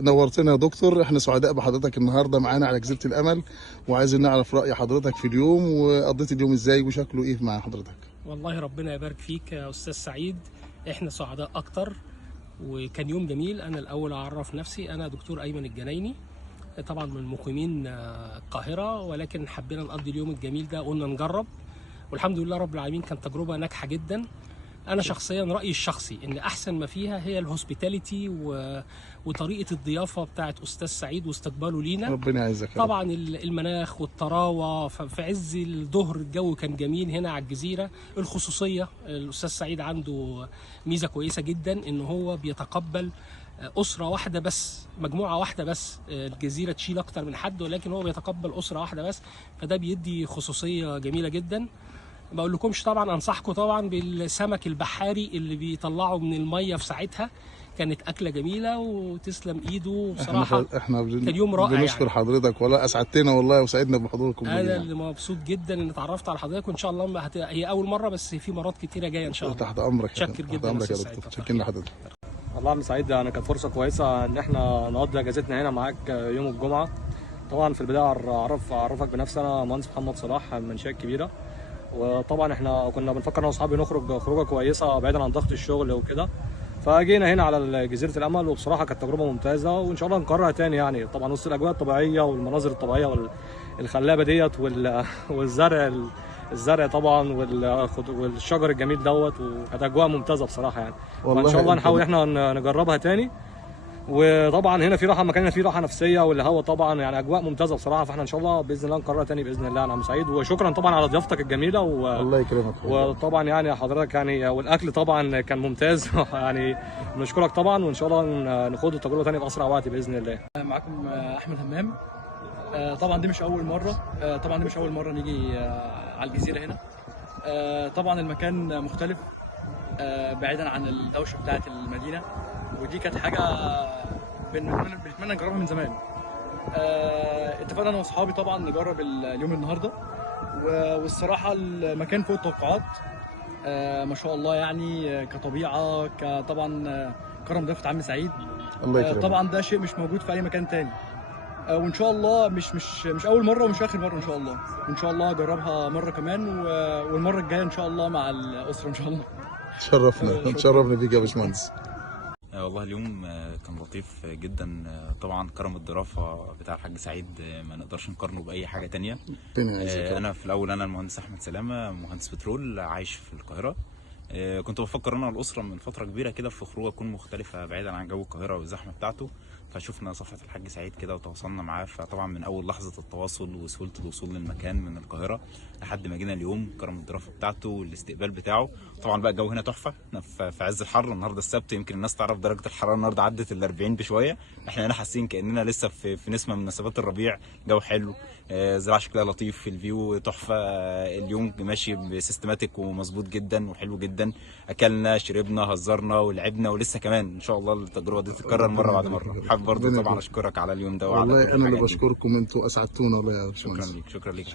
نورتنا يا دكتور، احنا سعداء بحضرتك النهارده معانا على جزيرة الأمل، وعايزين نعرف رأي حضرتك في اليوم، وقضيت اليوم ازاي وشكله ايه مع حضرتك. والله ربنا يبارك فيك يا أستاذ سعيد، احنا سعداء أكتر وكان يوم جميل. أنا الأول أعرف نفسي، أنا دكتور أيمن الجنايني، طبعا من مقيمين القاهرة، ولكن حبينا نقضي اليوم الجميل ده، قلنا نجرب والحمد لله رب العالمين كانت تجربة ناجحة جدا. انا شخصيا رايي الشخصي ان احسن ما فيها هي الهوسبيتاليتي وطريقه الضيافه بتاعت استاذ سعيد واستقباله لينا. ربنا يعزك. طبعا المناخ والطراوه في عز الظهر الجو كان جميل هنا على الجزيره. الخصوصيه، الاستاذ سعيد عنده ميزه كويسه جدا ان هو بيتقبل اسره واحده بس، مجموعه واحده بس. الجزيره تشيل اكتر من حد ولكن هو بيتقبل اسره واحده بس، فده بيدي خصوصيه جميله جدا. ما اقول لكمش طبعا، انصحكم طبعا بالسمك البحاري اللي بيطلعوا من الميه في ساعتها، كانت اكله جميله وتسلم ايده بصراحه. احنا كان يوم رائع بنشكر يعني. حضرتك، والله اسعدتنا والله وسعدنا بحضوركم. انا اللي مبسوط جدا ان اتعرفت على حضرتك، وان شاء الله هي اول مره بس في مرات كتيره جايه ان شاء الله. تحت امرك. شكر جدا. تحت امرك يا دكتور، شكرا لحضرتك. والله يا عم سعيد، يعني كانت فرصه كويسه ان احنا نقضي اجازتنا هنا معاك يوم الجمعه. طبعا في البدايه اعرفك بنفسي، انا مهندس محمد صلاح من المنشاه الكبيره. وطبعا احنا كنا بنفكر انا واصحابي نخرج خروجه كويسه بعيدا عن ضغط الشغل وكده، فجينا هنا على جزيره الامل، وبصراحه كانت تجربه ممتازه وان شاء الله نكررها تاني. يعني طبعا وسط الاجواء الطبيعيه والمناظر الطبيعيه والخلابه ديت الزرع طبعا والشجر الجميل دوت، وكانت اجواء ممتازه بصراحه يعني. وان شاء الله نحاول احنا نجربها تاني. وطبعا هنا في راحه، مكاننا فيه راحه نفسيه والهواء طبعا، يعني اجواء ممتازه بصراحه. فاحنا ان شاء الله باذن الله نكررها تاني باذن الله يا عم سعيد. وشكرا طبعا على ضيافتك الجميله الله يكرمك. وطبعا يعني حضرتك يعني، والاكل طبعا كان ممتاز يعني بنشكرك طبعا، وان شاء الله نخوض التجربه تاني باسرع وقت باذن الله. معاكم احمد همام. طبعا دي مش اول مره نيجي على الجزيره هنا. طبعا المكان مختلف بعيدا عن الدوشه بتاعه المدينه، ودي كانت حاجه بنتمنى نجربها من زمان. اتفقنا انا واصحابي طبعا نجرب اليوم النهارده، والصراحه المكان فوق التوقعات. ما شاء الله يعني، كطبيعه، طبعا كرم ضيافه عم سعيد. الله يكرمك. طبعا ده شيء مش موجود في اي مكان تاني. وان شاء الله مش اول مره ومش اخر مره ان شاء الله. وان شاء الله اجربها مره كمان، والمره الجايه ان شاء الله مع الاسره ان شاء الله. تشرفنا بيك يا باشمهندس. والله اليوم كان لطيف جدا. طبعا كرم الضيافه بتاع الحاج سعيد ما نقدرش نقارنه باي حاجه تانية. انا في الاول انا المهندس احمد سلامه، مهندس بترول عايش في القاهره. كنت بفكر انا والاسره من فتره كبيره كده في خروجه تكون مختلفه بعيدا عن جو القاهره والزحمه بتاعته، فشفنا صفحه الحاج سعيد كده وتواصلنا معاه. فطبعا من اول لحظه التواصل وسهوله الوصول للمكان من القاهره لحد ما جينا اليوم، كرم الضيافه بتاعته والاستقبال بتاعه. طبعا بقى الجو هنا تحفه، احنا في عز الحر النهارده السبت، يمكن الناس تعرف درجه الحراره النهارده عدت ال 40 بشويه. احنا هنا حاسين كاننا لسه في نسمه من نسمات الربيع. جو حلو، زراعه شكلها لطيف، الفيو تحفه. اليوم ماشي بسيستماتيك ومظبوط جدا وحلو جدا. اكلنا شربنا هزرنا ولعبنا، ولسه كمان ان شاء الله التجربه دي تتكرر مره بعد مره. حابب برضه طبعا اشكرك على اليوم ده. والله انا اللي بشكركم، انتوا اسعدتونا والله يا باشمهندس. شكرا ليك.